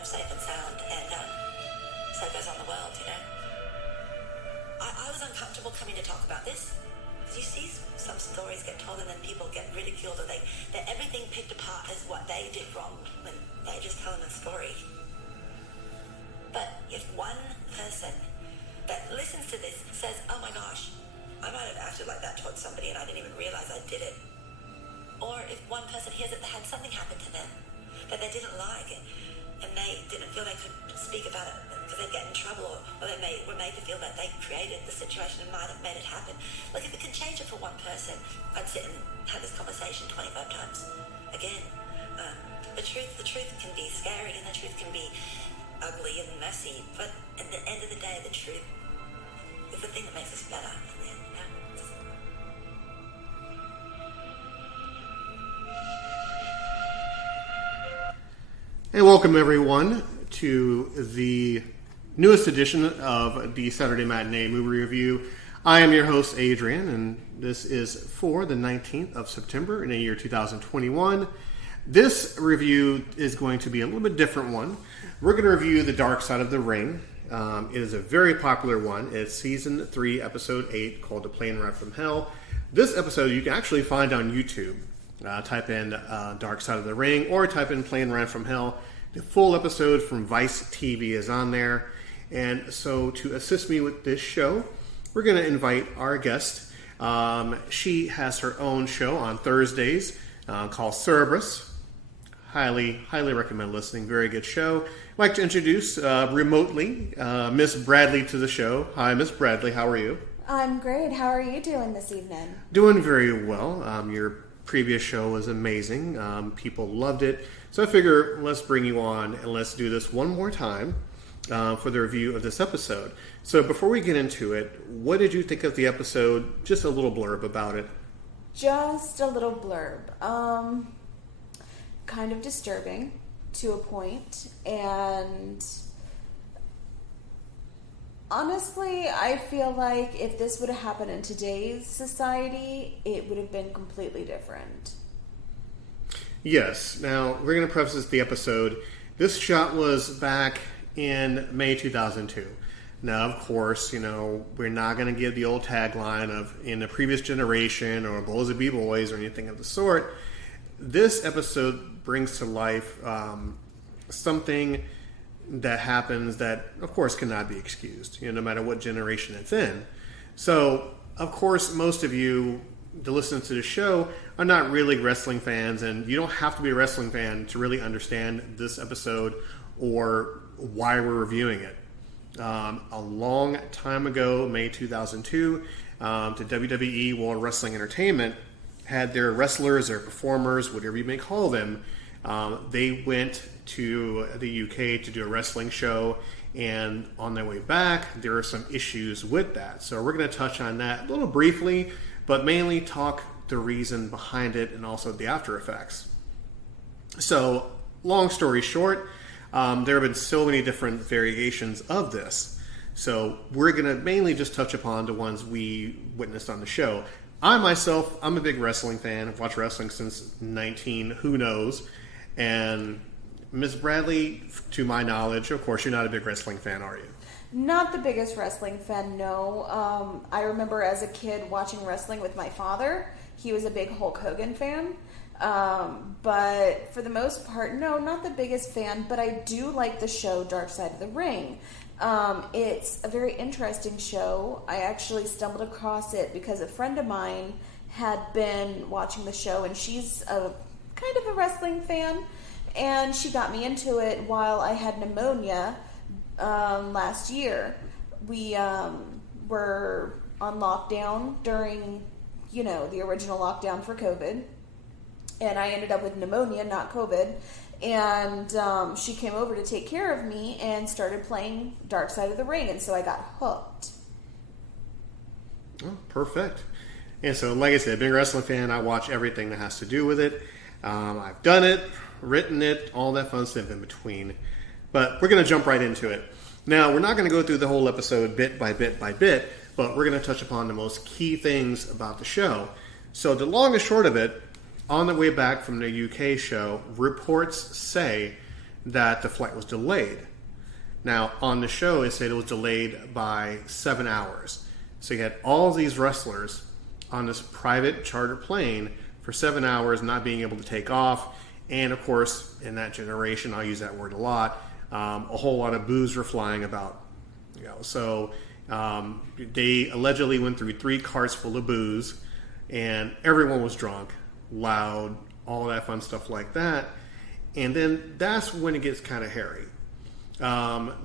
home safe and sound, and so goes on the world, you know. I was uncomfortable coming to talk about this. You see some stories get told and then people get ridiculed, or they're everything picked apart as what they did wrong when they're just telling a story. But if one person that listens to this says, oh my gosh, I might have acted like that towards somebody and I didn't even realize I did it. Or if one person hears that they had something happen to them that they didn't like and they didn't feel they could speak about it because they'd get in trouble, or they were made to feel that they created the situation and might have made it happen. Like, if it can change it for one person, I'd sit and have this conversation 25 times. Again, the truth can be scary and the truth can be ugly and messy, but at the end of the day, the truth is the thing that makes us better. Hey, welcome everyone to the newest edition of the Saturday Matinee Movie Review. I am your host, Adrian, and this is for the 19th of September in the year 2021. This review is going to be a little bit different one. We're going to review The Dark Side of the Ring. It is a very popular one. It's Season 3, Episode 8, called The Plane Ride from Hell. This episode you can actually find on YouTube. Type in Dark Side of the Ring or type in Plane Ride from Hell. The full episode from Vice TV is on there. And so to assist me with this show, we're going to invite our guest. She has her own show on Thursdays called Cerberus. Highly recommend listening. Very good show. I'd like to introduce remotely Miss Bradley to the show. Hi, Miss Bradley. How are you? I'm great. How are you doing this evening? Doing very well. Your previous show was amazing. People loved it. So I figure let's bring you on and let's do this one more time for the review of this episode. So before we get into it, what did you think of the episode? Just a little blurb about it. Just a little blurb. Kind of disturbing to a point, and honestly, I feel like if this would have happened in today's society, it would have been completely different. Yes. Now, we're going to preface the episode. This shot was back in May 2002. Now, of course, we're not going to give the old tagline of in the previous generation or boys would be boys or anything of the sort. This episode brings to life something that happens that, of course, cannot be excused, no matter what generation it's in. So, of course, most of you that listen to the show are not really wrestling fans, and you don't have to be a wrestling fan to really understand this episode or why we're reviewing it. A long time ago, May 2002, the WWE World Wrestling Entertainment had their wrestlers, their performers, whatever you may call them. They went to the UK to do a wrestling show, and on their way back, there are some issues with that. So we're going to touch on that a little briefly, but mainly talk the reason behind it and also the after effects. So, long story short, there have been so many different variations of this. So we're going to mainly just touch upon the ones we witnessed on the show. I'm a big wrestling fan. I've watched wrestling since 19, who knows. And Ms. Bradley, to my knowledge, of course, you're not a big wrestling fan, are you? Not the biggest wrestling fan, no. I remember as a kid watching wrestling with my father. He was a big Hulk Hogan fan. But for the most part, no, not the biggest fan. But I do like the show Dark Side of the Ring. It's a very interesting show. I actually stumbled across it because a friend of mine had been watching the show, and she's a kind of a wrestling fan. And she got me into it while I had pneumonia last year. We were on lockdown during, the original lockdown for COVID. And I ended up with pneumonia, not COVID. And she came over to take care of me and started playing Dark Side of the Ring. And so I got hooked. Oh, perfect. And so, like I said, being a wrestling fan, I watch everything that has to do with it. I've done it, written it, all that fun stuff in between. But we're going to jump right into it. Now, we're not going to go through the whole episode bit by bit by bit, but we're going to touch upon the most key things about the show. So the long and short of it, on the way back from the UK show, reports say that the flight was delayed. Now, on the show, it said it was delayed by 7 hours. So you had all these wrestlers on this private charter plane for 7 hours not being able to take off. And, of course, in that generation, I'll use that word a lot, a whole lot of booze were flying about. So they allegedly went through 3 carts full of booze, and everyone was drunk, loud, all that fun stuff like that. And then that's when it gets kind of hairy.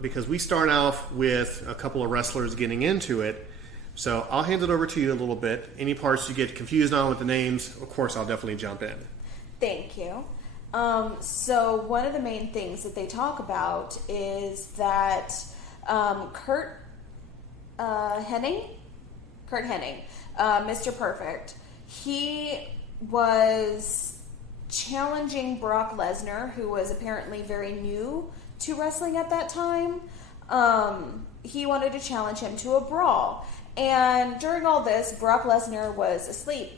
Because we start off with a couple of wrestlers getting into it. So I'll hand it over to you a little bit. Any parts you get confused on with the names, of course, I'll definitely jump in. Thank you. So one of the main things that they talk about is that Kurt Hennig, Mr. Perfect, he was challenging Brock Lesnar, who was apparently very new to wrestling at that time. He wanted to challenge him to a brawl. And during all this, Brock Lesnar was asleep.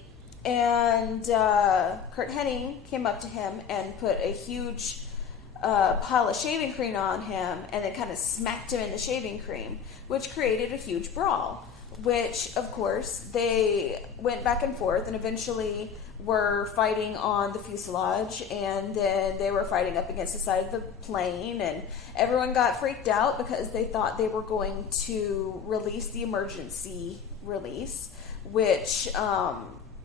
And Kurt Hennig came up to him and put a huge pile of shaving cream on him and then kind of smacked him in the shaving cream, which created a huge brawl, which, of course, they went back and forth and eventually were fighting on the fuselage, and then they were fighting up against the side of the plane, and everyone got freaked out because they thought they were going to release the emergency release, which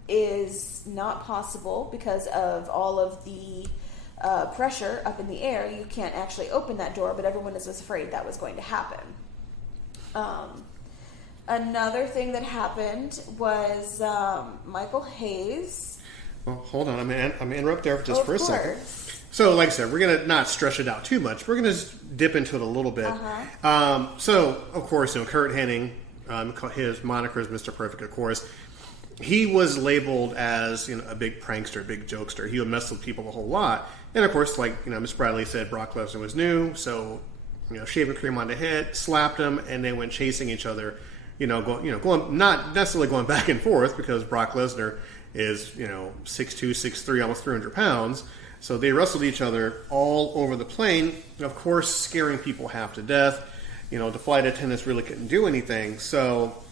is not possible because of all of the pressure up in the air. You can't actually open that door, but everyone was afraid that was going to happen. Another thing that happened was Michael Hayes. Well, hold on. I'm gonna interrupt there just for a second. Course. So, like I said, we're going to not stretch it out too much. We're going to just dip into it a little bit. So, of course, Kurt Hennig, his moniker is Mr. Perfect, of course. He was labeled as a big prankster, a big jokester. He would mess with people a whole lot. And, of course, like Miss Bradley said, Brock Lesnar was new. So, shaving cream on the head, slapped him, and they went chasing each other. Going not necessarily going back and forth because Brock Lesnar is 6'2", 6'3", almost 300 pounds. So they wrestled each other all over the plane, of course, scaring people half to death. The flight attendants really couldn't do anything. So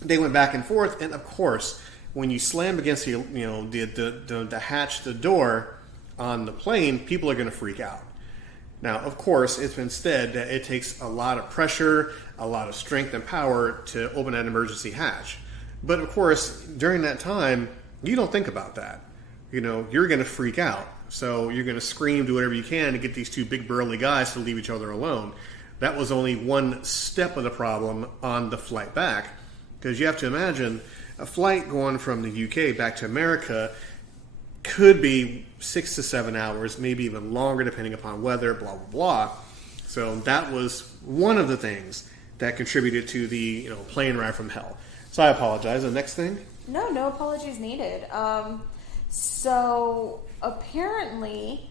they went back and forth. And of course, when you slam against the hatch, the door on the plane, people are going to freak out. Now, of course, it's been said that it takes a lot of pressure, a lot of strength and power to open that emergency hatch. But of course, during that time, you don't think about that. You're going to freak out. So you're going to scream, do whatever you can to get these 2 big burly guys to leave each other alone. That was only one step of the problem on the flight back. Because you have to imagine, a flight going from the UK back to America could be 6 to 7 hours, maybe even longer, depending upon weather, blah, blah, blah. So that was one of the things that contributed to the plane ride from hell. So I apologize. The next thing? No apologies needed. So apparently,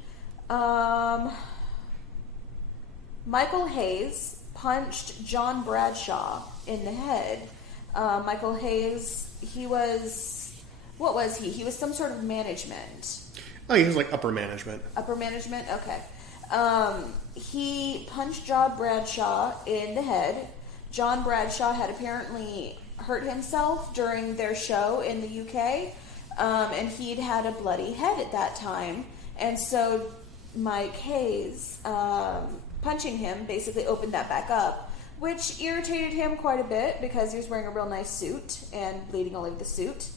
Michael Hayes punched John Bradshaw in the head. Michael Hayes, what was he? He was some sort of management. Oh, he was like upper management. Upper management? Okay. He punched John Bradshaw in the head. John Bradshaw had apparently hurt himself during their show in the UK, and he'd had a bloody head at that time. And so Mike Hayes punching him basically opened that back up, which irritated him quite a bit because he was wearing a real nice suit and bleeding all over the suit.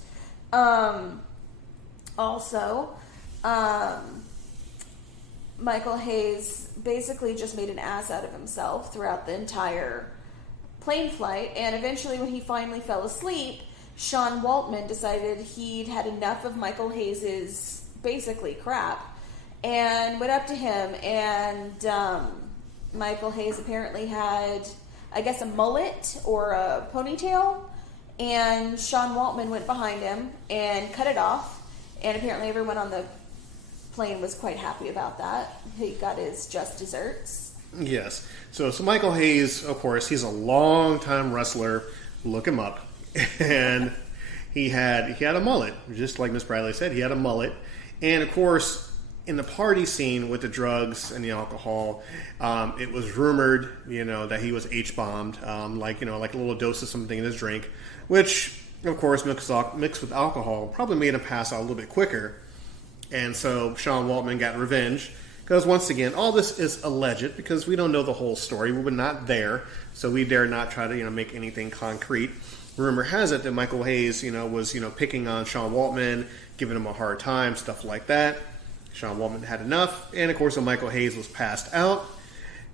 Michael Hayes basically just made an ass out of himself throughout the entire plane flight, and eventually when he finally fell asleep, Sean Waltman decided he'd had enough of Michael Hayes's basically crap and went up to him, and Michael Hayes apparently had, I guess, a mullet or a ponytail, and Sean Waltman went behind him and cut it off, and apparently everyone on the plane was quite happy about that. He got his just desserts. Yes. So Michael Hayes, of course, he's a long-time wrestler. Look him up. And he had a mullet. Just like Miss Bradley said, he had a mullet. And, of course, in the party scene with the drugs and the alcohol, it was rumored, that he was H-bombed, like a little dose of something in his drink, which, of course, mixed with alcohol probably made him pass out a little bit quicker. And so Sean Waltman got revenge. Because once again, all this is alleged because we don't know the whole story. We were not there, so we dare not try to make anything concrete. Rumor has it that Michael Hayes, was picking on Sean Waltman, giving him a hard time, stuff like that. Sean Waltman had enough, and of course, when Michael Hayes was passed out,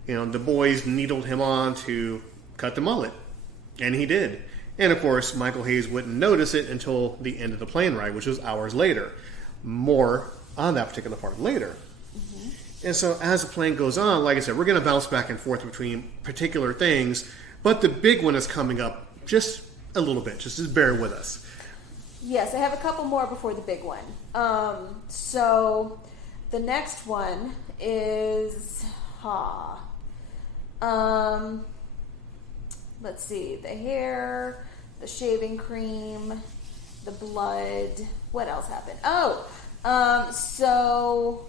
the boys needled him on to cut the mullet, and he did. And of course, Michael Hayes wouldn't notice it until the end of the plane ride, which was hours later. More on that particular part later. And so as the plane goes on, like I said, we're going to bounce back and forth between particular things, but the big one is coming up just a little bit. Just bear with us. Yes, I have a couple more before the big one. So the next one is, let's see, the hair, the shaving cream, the blood. What else happened? So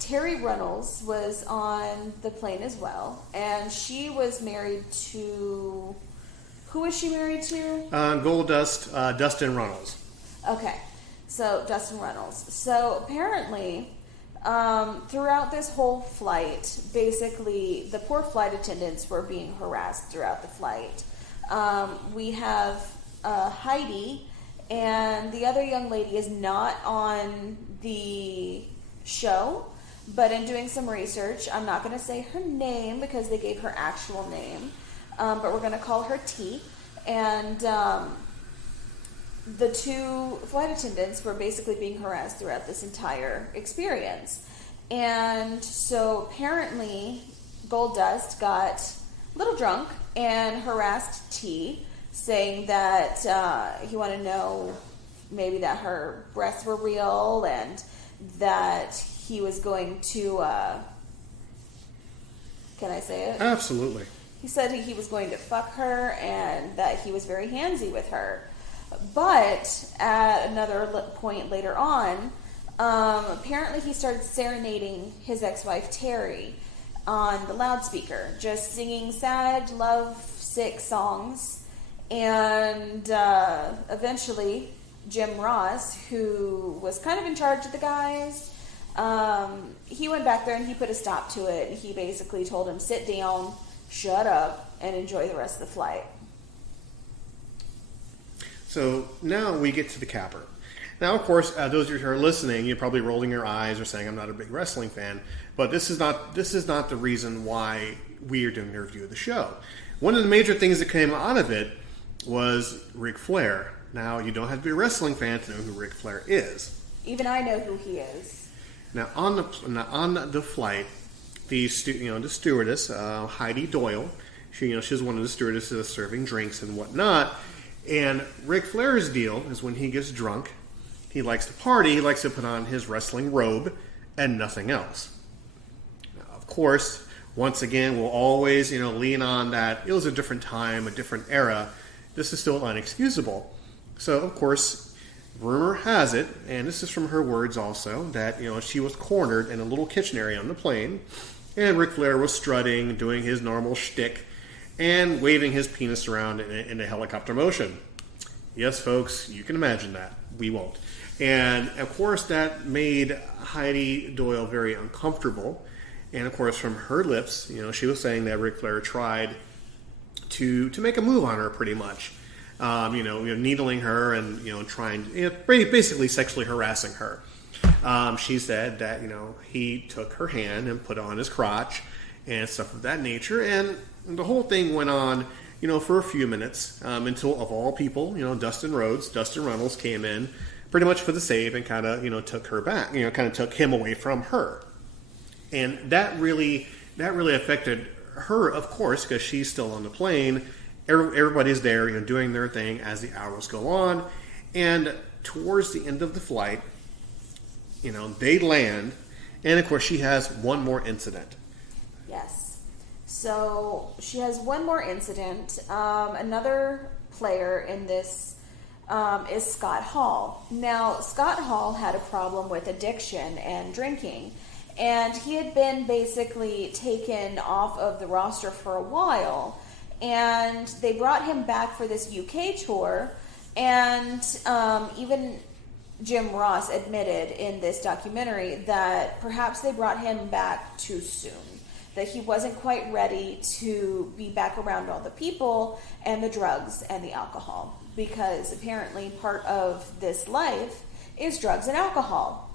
Terry Runnels was on the plane as well, and she was married to... Who was she married to? Dustin Runnels. Okay, so Dustin Runnels. So apparently, throughout this whole flight, basically, the poor flight attendants were being harassed throughout the flight. We have Heidi, and the other young lady is not on the show, but in doing some research, I'm not going to say her name because they gave her actual name, but we're going to call her T. And the two flight attendants were basically being harassed throughout this entire experience. And so apparently Goldust got a little drunk and harassed T, saying that he wanted to know maybe that her breasts were real and that he was going to, can I say it? Absolutely. He said he was going to fuck her and that he was very handsy with her. But at another point later on, apparently he started serenading his ex-wife Terry on the loudspeaker, just singing sad, love-sick songs. And eventually Jim Ross, who was kind of in charge of the guys, he went back there and he put a stop to it. He basically told him, sit down, shut up, and enjoy the rest of the flight. So now we get to the capper. Now, of course, those of you who are listening, you're probably rolling your eyes or saying, I'm not a big wrestling fan. But this is not the reason why we are doing a review of the show. One of the major things that came out of it was Ric Flair. Now, you don't have to be a wrestling fan to know who Ric Flair is. Even I know who he is. Now, on the flight, the stewardess, Heidi Doyle, she's one of the stewardesses serving drinks and whatnot. And Ric Flair's deal is when he gets drunk, he likes to party, he likes to put on his wrestling robe and nothing else. Now, of course, once again, we'll always, lean on that it was a different time, a different era. This is still unexcusable. So, of course, rumor has it, and this is from her words also, that, she was cornered in a little kitchen area on the plane, and Ric Flair was strutting, doing his normal shtick, and waving his penis around in a helicopter motion. Yes, folks, you can imagine that. We won't. And, of course, that made Heidi Doyle very uncomfortable. And, of course, from her lips, she was saying that Ric Flair tried to make a move on her pretty much. Needling her and, trying, basically sexually harassing her. She said that, he took her hand and put it on his crotch and stuff of that nature. And the whole thing went on, for a few minutes until, of all people, Dustin Runnels came in pretty much for the save and kind of, took her back, kind of took him away from her. And that really affected her, of course, because she's still on the plane. Everybody's there, doing their thing as the hours go on. And towards the end of the flight, they land. And, of course, she has one more incident. Yes. So she has one more incident. Another player in this is Scott Hall. Now, Scott Hall had a problem with addiction and drinking, and he had been basically taken off of the roster for a while, and they brought him back for this UK tour, and even Jim Ross admitted in this documentary that perhaps they brought him back too soon, that he wasn't quite ready to be back around all the people and the drugs and the alcohol, because apparently part of this life is drugs and alcohol.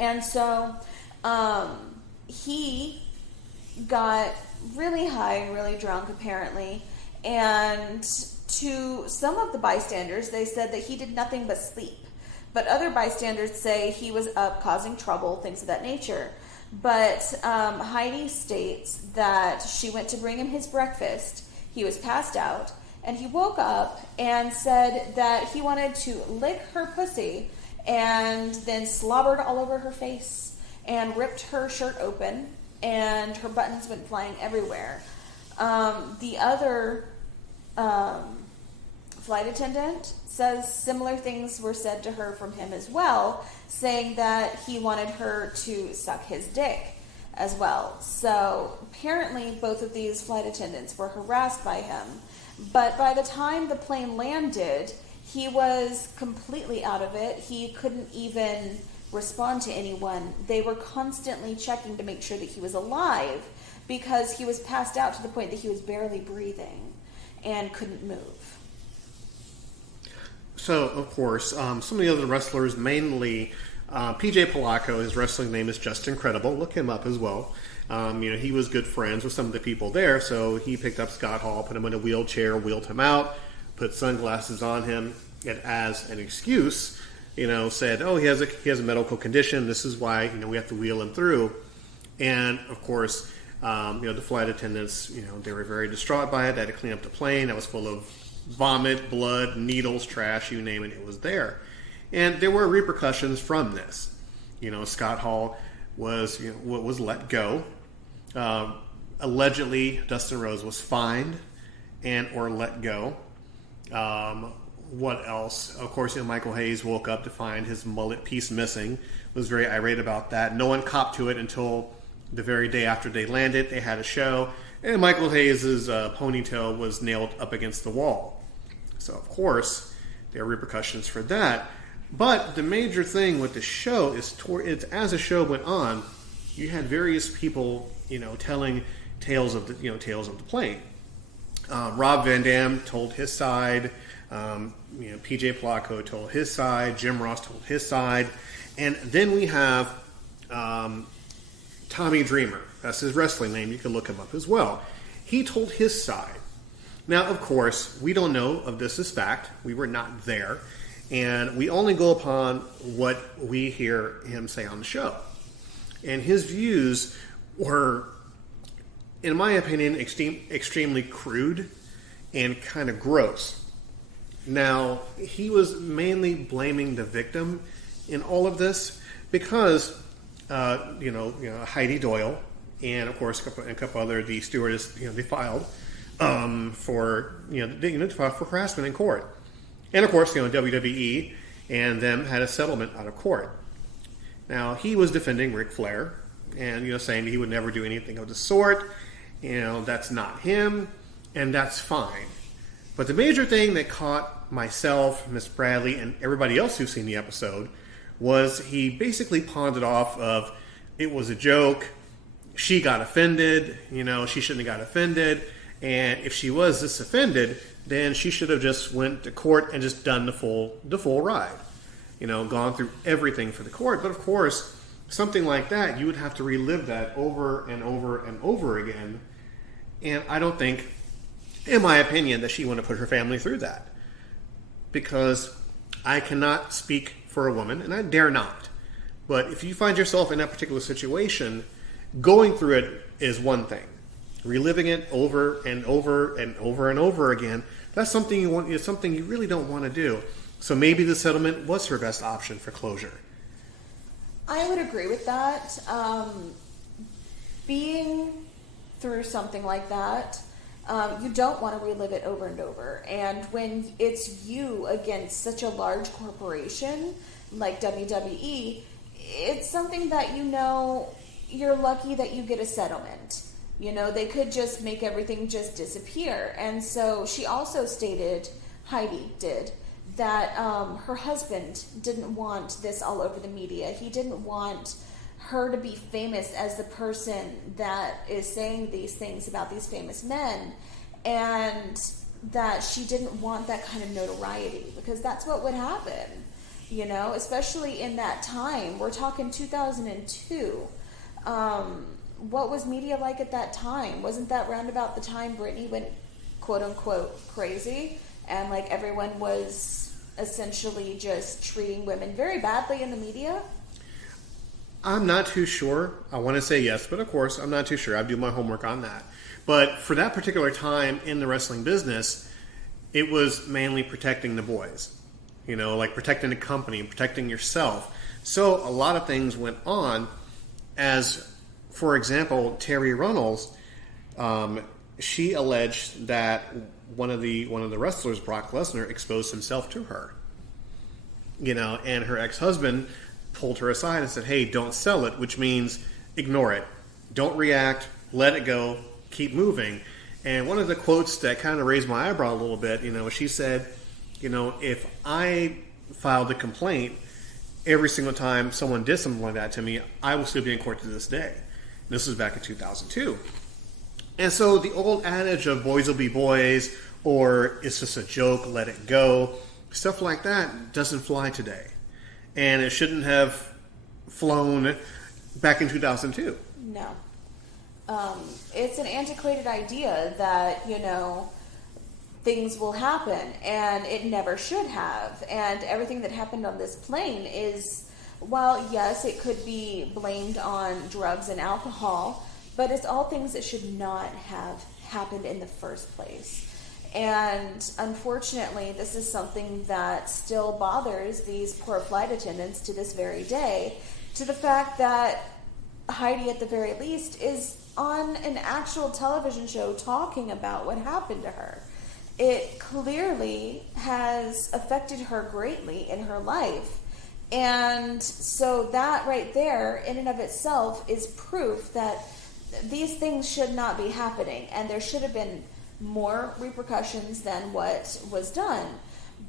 And so he got really high and really drunk, apparently, and to some of the bystanders, they said that he did nothing but sleep. But other bystanders say he was up causing trouble, things of that nature. But Heidi states that she went to bring him his breakfast. He was passed out, and he woke up and said that he wanted to lick her pussy, and then slobbered all over her face and ripped her shirt open, and her buttons went flying everywhere. The other flight attendant says similar things were said to her from him as well, saying that he wanted her to suck his dick as well. So apparently both of these flight attendants were harassed by him. But by the time the plane landed, he was completely out of it. He couldn't even respond to anyone. They were constantly checking to make sure that he was alive, because he was passed out to the point that he was barely breathing and couldn't move. So, of course, some of the other wrestlers, mainly PJ Polacco, his wrestling name is Just Incredible. Look him up as well. He was good friends with some of the people there, so he picked up Scott Hall, put him in a wheelchair, wheeled him out, put sunglasses on him, and as an excuse, said, "Oh, he has a medical condition. This is why we have to wheel him through." And of course, the flight attendants, they were very distraught by it. They had to clean up the plane that was full of vomit, blood, needles, trash, you name it, it was there. And there were repercussions from this. Scott Hall was let go. Allegedly, Dustin Rhodes was fined and or let go. What else? Of course, Michael Hayes woke up to find his mullet piece missing. Was very irate about that. No one copped to it until the very day after they landed. They had a show, and Michael Hayes' ponytail was nailed up against the wall. So, of course, there are repercussions for that. But the major thing with the show is, as the show went on, you had various people, telling tales of the plane. Rob Van Dam told his side. PJ Polacco told his side. Jim Ross told his side. And then we have Tommy Dreamer. That's his wrestling name. You can look him up as well. He told his side. Now, of course, we don't know of this as fact. We were not there. And we only go upon what we hear him say on the show. And his views were, in my opinion, extremely crude and kind of gross. Now, he was mainly blaming the victim in all of this because, Heidi Doyle and, of course, a couple other the stewardess, they filed for harassment in court. And, of course, WWE and them had a settlement out of court. Now, he was defending Ric Flair and, saying that he would never do anything of the sort. That's not him, and that's fine. But the major thing that caught myself, Miss Bradley, and everybody else who's seen the episode was he basically pawned it off of, it was a joke, she got offended, she shouldn't have got offended, and if she was this offended, then she should have just went to court and just done the full ride. Gone through everything for the court. But of course, something like that, you would have to relive that over and over and over again. And I don't think, in my opinion, that she wanted to put her family through that. Because I cannot speak for a woman, and I dare not. But if you find yourself in that particular situation, going through it is one thing. Reliving it over and over and over and over again, that's something you want. It's something you really don't want to do. So maybe the settlement was her best option for closure. I would agree with that. Being through something like that You don't want to relive it over and over. And when it's you against such a large corporation like WWE, it's something that you're lucky that you get a settlement. They could just make everything just disappear. And so she also stated, Heidi did, that her husband didn't want this all over the media. He didn't want her to be famous as the person that is saying these things about these famous men, and that she didn't want that kind of notoriety, because that's what would happen, especially in that time. We're talking 2002. What was media like at that time? Wasn't that round about the time Britney went quote unquote crazy, and like everyone was essentially just treating women very badly in the media? I'm not too sure. I want to say yes, but of course, I'm not too sure. I do my homework on that. But for that particular time in the wrestling business, it was mainly protecting the boys. Like protecting the company, protecting yourself. So a lot of things went on. As, for example, Terry Runnels, she alleged that one of the wrestlers, Brock Lesnar, exposed himself to her. And her ex-husband pulled her aside and said, hey, don't sell it, which means ignore it. Don't react. Let it go. Keep moving. And one of the quotes that kind of raised my eyebrow a little bit, she said, if I filed a complaint every single time someone did something like that to me, I will still be in court to this day. And this was back in 2002. And so the old adage of boys will be boys, or it's just a joke, let it go, stuff like that doesn't fly today. And it shouldn't have flown back in 2002. No. It's an antiquated idea that, things will happen, and it never should have. And everything that happened on this plane is, while yes, it could be blamed on drugs and alcohol, but it's all things that should not have happened in the first place. And unfortunately, this is something that still bothers these poor flight attendants to this very day, to the fact that Heidi, at the very least, is on an actual television show talking about what happened to her. It clearly has affected her greatly in her life. And so that right there, in and of itself, is proof that these things should not be happening, and there should have been more repercussions than what was done.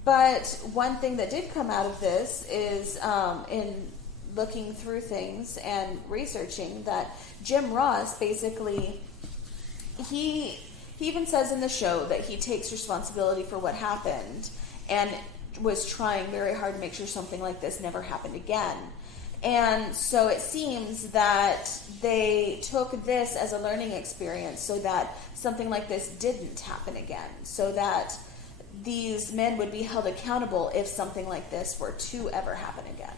But one thing that did come out of this is, in looking through things and researching, that Jim Ross basically, he even says in the show that he takes responsibility for what happened and was trying very hard to make sure something like this never happened again. And so it seems that they took this as a learning experience so that something like this didn't happen again, so that these men would be held accountable if something like this were to ever happen again.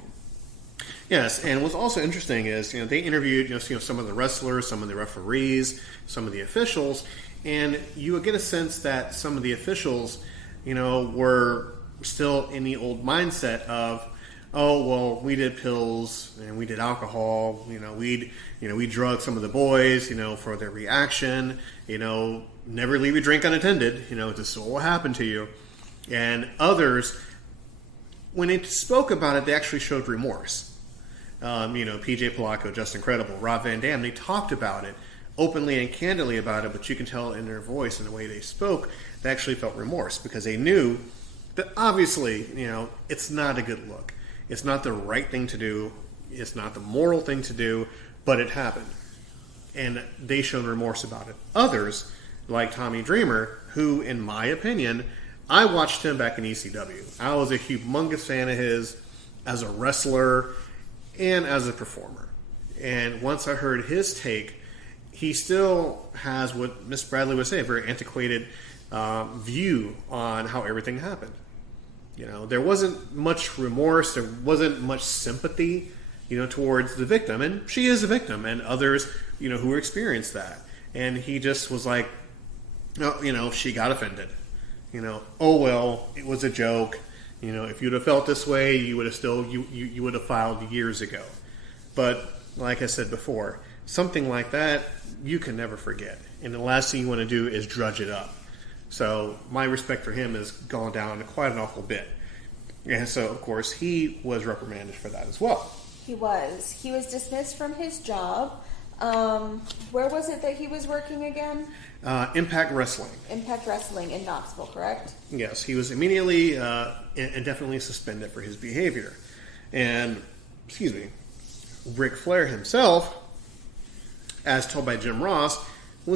Yes, and what's also interesting is, they interviewed, some of the wrestlers, some of the referees, some of the officials, and you would get a sense that some of the officials, were still in the old mindset of, oh, well, we did pills and we did alcohol, we drugged some of the boys, for their reaction, never leave your drink unattended, this is what will happen to you. And others, when they spoke about it, they actually showed remorse. PJ Polacco, Just Incredible, Rob Van Dam, they talked about it openly and candidly about it, but you can tell in their voice and the way they spoke, they actually felt remorse, because they knew that obviously, it's not a good look. It's not the right thing to do. It's not the moral thing to do, but it happened. And they showed remorse about it. Others, like Tommy Dreamer, who, in my opinion, I watched him back in ECW. I was a humongous fan of his as a wrestler and as a performer. And once I heard his take, he still has what Miss Bradley would say, a very antiquated view on how everything happened. There wasn't much remorse, there wasn't much sympathy, towards the victim. And she is a victim, and others, who experienced that. And he just was like, oh, she got offended. Oh, well, it was a joke. If you'd have felt this way, you would have still, you would have filed years ago. But like I said before, something like that, you can never forget. And the last thing you want to do is drudge it up. So my respect for him has gone down quite an awful bit. And so, of course, he was reprimanded for that as well. He was. He was dismissed from his job. Where was it that he was working again? Impact Wrestling. Impact Wrestling in Knoxville, correct? Yes, he was immediately indefinitely suspended for his behavior. And, Ric Flair himself, as told by Jim Ross,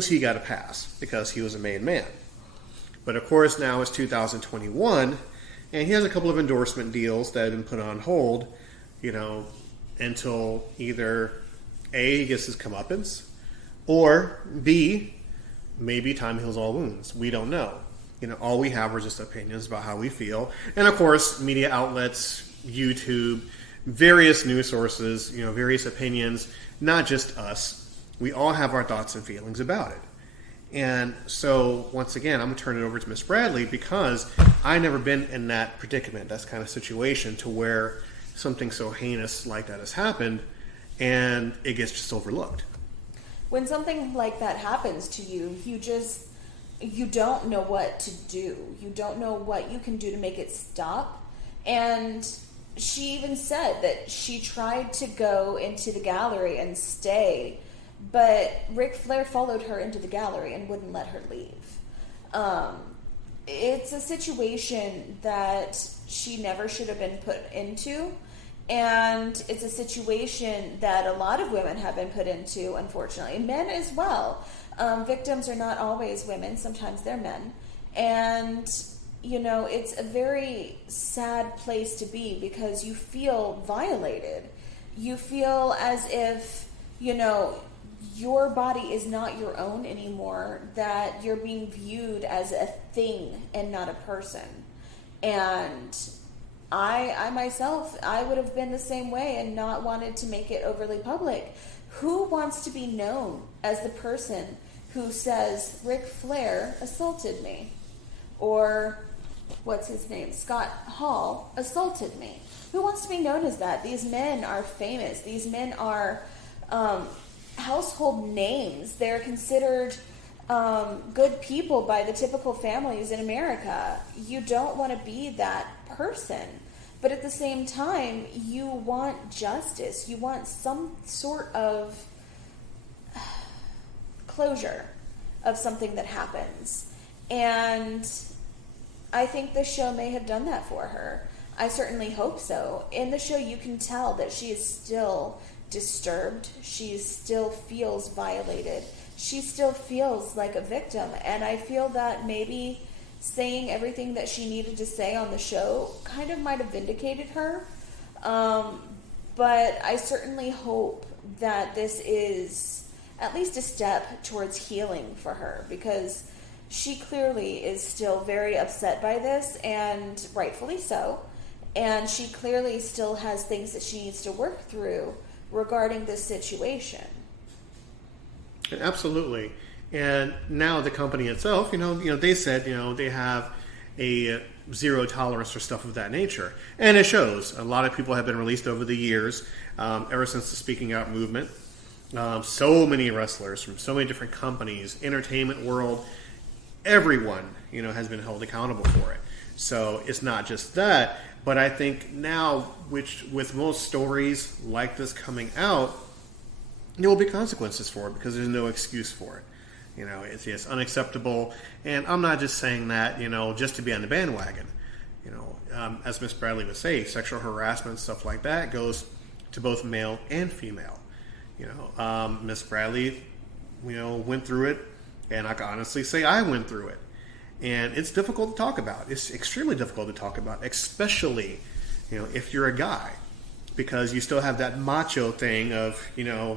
he got a pass because he was a made man. But of course, now it's 2021, and he has a couple of endorsement deals that have been put on hold, until either A, he gets his comeuppance, or B, maybe time heals all wounds. We don't know. All we have are just opinions about how we feel. And of course, media outlets, YouTube, various news sources, various opinions, not just us. We all have our thoughts and feelings about it. And so, once again, I'm going to turn it over to Miss Bradley because I've never been in that predicament, that kind of situation to where something so heinous like that has happened and it gets just overlooked. When something like that happens to you, you don't know what to do. You don't know what you can do to make it stop. And she even said that she tried to go into the gallery and stay, but Ric Flair followed her into the gallery and wouldn't let her leave. It's a situation that she never should have been put into, and it's a situation that a lot of women have been put into, unfortunately. Men as well. Victims are not always women. Sometimes they're men. And, it's a very sad place to be because you feel violated. You feel as if, your body is not your own anymore, that you're being viewed as a thing and not a person. And I myself, I would have been the same way and not wanted to make it overly public. Who wants to be known as the person who says, Ric Flair assaulted me? Or, what's his name? Scott Hall assaulted me. Who wants to be known as that? These men are famous. These men are household names. They're considered good people by the typical families in America. You don't want to be that person. But at the same time, you want justice. You want some sort of closure of something that happens. And I think the show may have done that for her. I certainly hope so. In the show, you can tell that she is still disturbed. She still feels violated. She still feels like a victim. And I feel that maybe saying everything that she needed to say on the show kind of might have vindicated her. But I certainly hope that this is at least a step towards healing for her, because she clearly is still very upset by this, and rightfully so. And she clearly still has things that she needs to work through regarding this situation. Absolutely. And now the company itself, they said, they have a zero tolerance for stuff of that nature. And it shows. A lot of people have been released over the years, ever since the Speaking Out movement. So many wrestlers from so many different companies, entertainment world, everyone, has been held accountable for it. So it's not just that, but I think now, with most stories like this coming out, there will be consequences for it because there's no excuse for it. It's unacceptable, and I'm not just saying that, just to be on the bandwagon. As Miss Bradley would say, sexual harassment, stuff like that, goes to both male and female. Miss Bradley, went through it, and I can honestly say I went through it. And it's difficult to talk about. It's extremely difficult to talk about, especially, if you're a guy. Because you still have that macho thing of,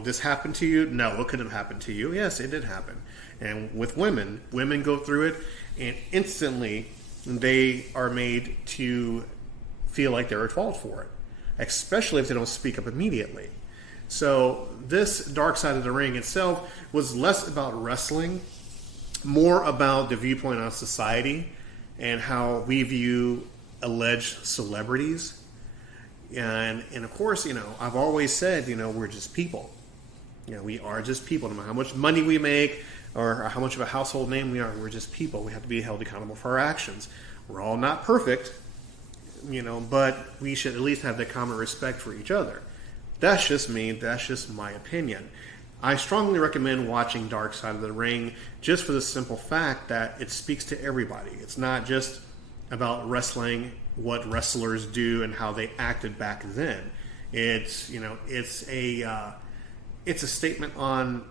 this happened to you? No, it couldn't have happened to you. Yes, it did happen. And with women go through it, and instantly they are made to feel like they're at fault for it, especially if they don't speak up immediately. So this Dark Side of the Ring itself was less about wrestling, more about the viewpoint on society and how we view alleged celebrities. And of course, I've always said, we're just people. We are just people. No matter how much money we make or how much of a household name we are, we're just people. We have to be held accountable for our actions. We're all not perfect, but we should at least have that common respect for each other. That's just me. That's just my opinion. I strongly recommend watching Dark Side of the Ring just for the simple fact that it speaks to everybody. It's not just about wrestling, what wrestlers do and how they acted back then. It's a statement on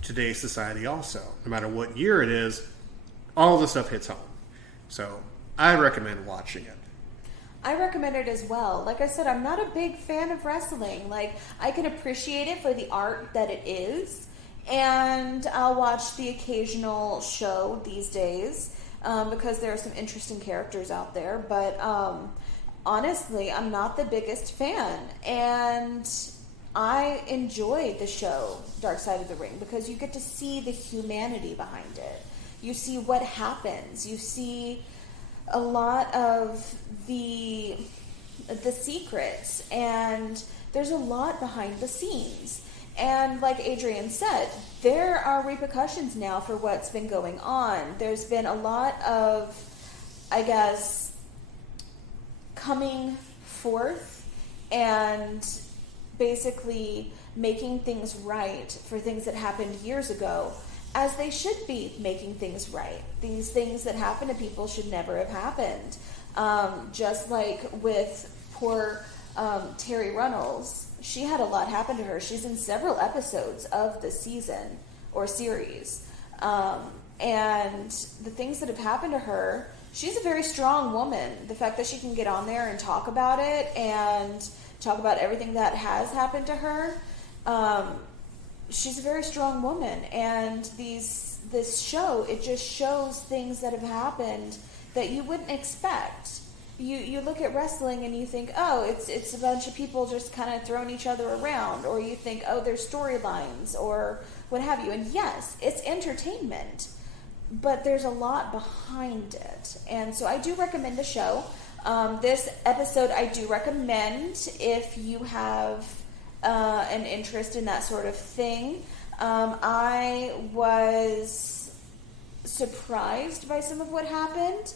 today's society also. No matter what year it is, all the stuff hits home. So I recommend watching it. I recommend it as well. Like I said, I'm not a big fan of wrestling. Like, I can appreciate it for the art that it is, and I'll watch the occasional show these days because there are some interesting characters out there. But honestly, I'm not the biggest fan, and I enjoyed the show Dark Side of the Ring because you get to see the humanity behind it. You see what happens. You see a lot of the secrets, and there's a lot behind the scenes. And like Adrian said, there are repercussions now for what's been going on. There's been a lot of, I guess, coming forth and basically making things right for things that happened years ago, as they should be making things right. These things that happen to people should never have happened. Just like with poor Terry Runnels, she had a lot happen to her. She's in several episodes of the season or series. And the things that have happened to her, she's a very strong woman. The fact that she can get on there and talk about it and talk about everything that has happened to her, she's a very strong woman. And this show, it just shows things that have happened that you wouldn't expect. You look at wrestling and you think, oh, it's a bunch of people just kind of throwing each other around, or you think, oh, there's storylines or what have you. And yes, it's entertainment, but there's a lot behind it. And so I do recommend the show. This episode I do recommend if you have an interest in that sort of thing. I was surprised by some of what happened,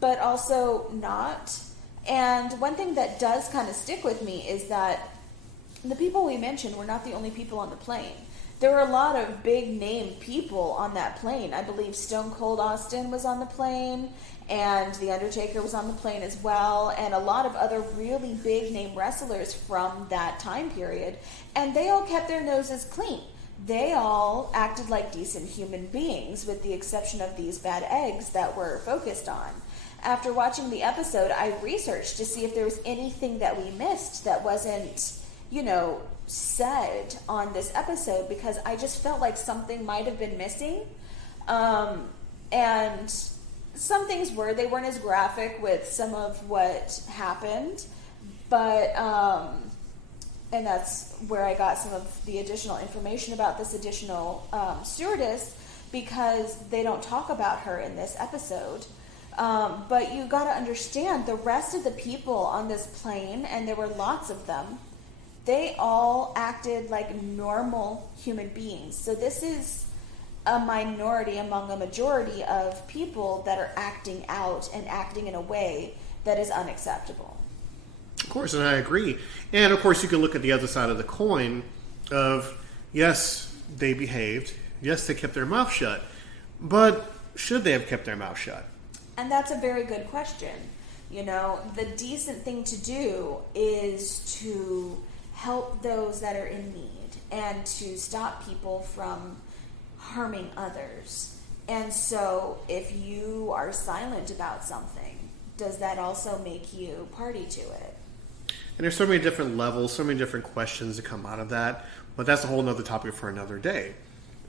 but also not. And one thing that does kind of stick with me is that the people we mentioned were not the only people on the plane. There were a lot of big name people on that plane. I believe Stone Cold Austin was on the plane, and The Undertaker was on the plane as well, and a lot of other really big name wrestlers from that time period. And they all kept their noses clean. They all acted like decent human beings, with the exception of these bad eggs that we're focused on. After watching the episode, I researched to see if there was anything that we missed that wasn't, said on this episode, because I just felt like something might have been missing. And some things they weren't as graphic with some of what happened, but, and that's where I got some of the additional information about this additional stewardess, because they don't talk about her in this episode. But you got to understand, the rest of the people on this plane, and there were lots of them, they all acted like normal human beings. So this is a minority among a majority of people that are acting out and acting in a way that is unacceptable. Of course, and I agree. And of course, you can look at the other side of the coin of, yes, they behaved. Yes, they kept their mouth shut. But should they have kept their mouth shut? And that's a very good question. The decent thing to do is to help those that are in need and to stop people from harming others. And so if you are silent about something, does that also make you party to it? And there's so many different levels, so many different questions that come out of that. But that's a whole other topic for another day.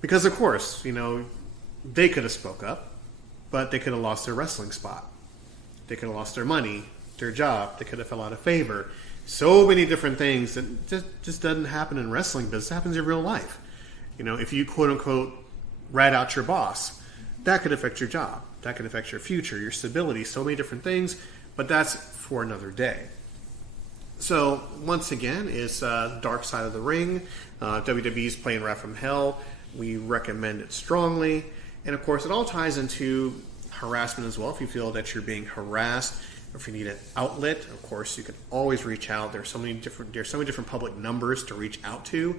Because, of course, they could have spoke up, but they could have lost their wrestling spot. They could have lost their money, their job. They could have fell out of favor. So many different things that just doesn't happen in wrestling, but it happens in real life. If you, quote-unquote, rat out your boss, that could affect your job. That could affect your future, your stability, so many different things. But that's for another day. So, once again, it's Dark Side of the Ring. WWE's playing Wrath from Hell. We recommend it strongly. And, of course, it all ties into harassment as well. If you feel that you're being harassed, or if you need an outlet, of course, you can always reach out. There's so many different public numbers to reach out to.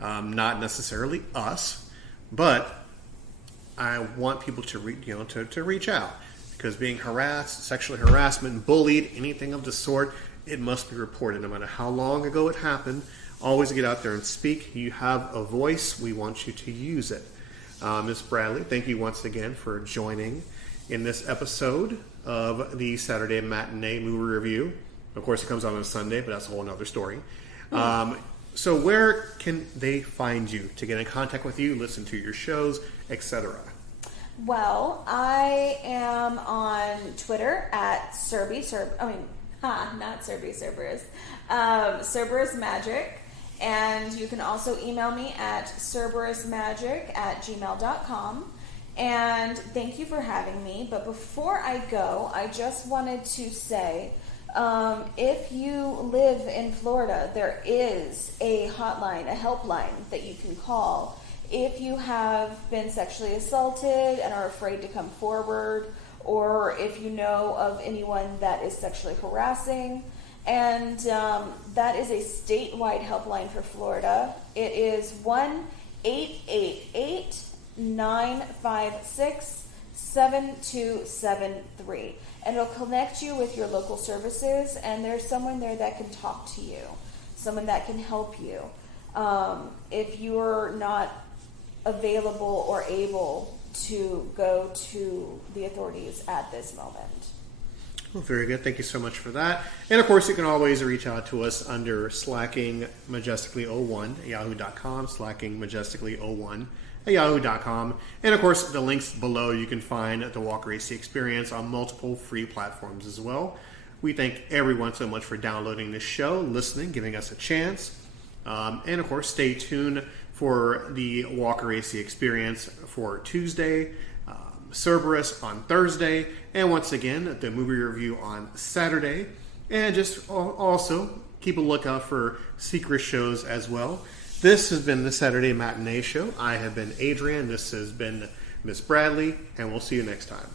Not necessarily us, but I want people to reach out, because being harassed, sexually harassment, bullied, anything of the sort, it must be reported, no matter how long ago it happened. Always get out there and speak. You have a voice. We want you to use it. Ms. Bradley, thank you once again for joining in this episode of the Saturday Matinee movie review. Of course, it comes out on a Sunday, but that's a whole other story. So where can they find you to get in contact with you, listen to your shows, etc.? Well, I am on Twitter at Cerberus Magic, and you can also email me at cerberusmagic@gmail.com. And thank you for having me. But before I go, I just wanted to say, if you live in Florida, there is a hotline, a helpline that you can call if you have been sexually assaulted and are afraid to come forward, or if you know of anyone that is sexually harassing. And that is a statewide helpline for Florida. It is 1-888-956-7273. And it'll connect you with your local services, and there's someone there that can talk to you, someone that can help you if you're not available or able to go to the authorities at this moment. Well, very good. Thank you so much for that. And, of course, you can always reach out to us under slackingmajestically01 at yahoo.com, slackingmajestically01 at yahoo.com. And, of course, the links below, you can find the Walker AC Experience on multiple free platforms as well. We thank everyone so much for downloading this show, listening, giving us a chance. And, of course, stay tuned for the Walker AC Experience for Tuesday, Cerberus on Thursday, and once again, the movie review on Saturday. And just also keep a lookout for secret shows as well. This has been the Saturday Matinee Show. I have been Adrian. This has been Miss Bradley, and we'll see you next time.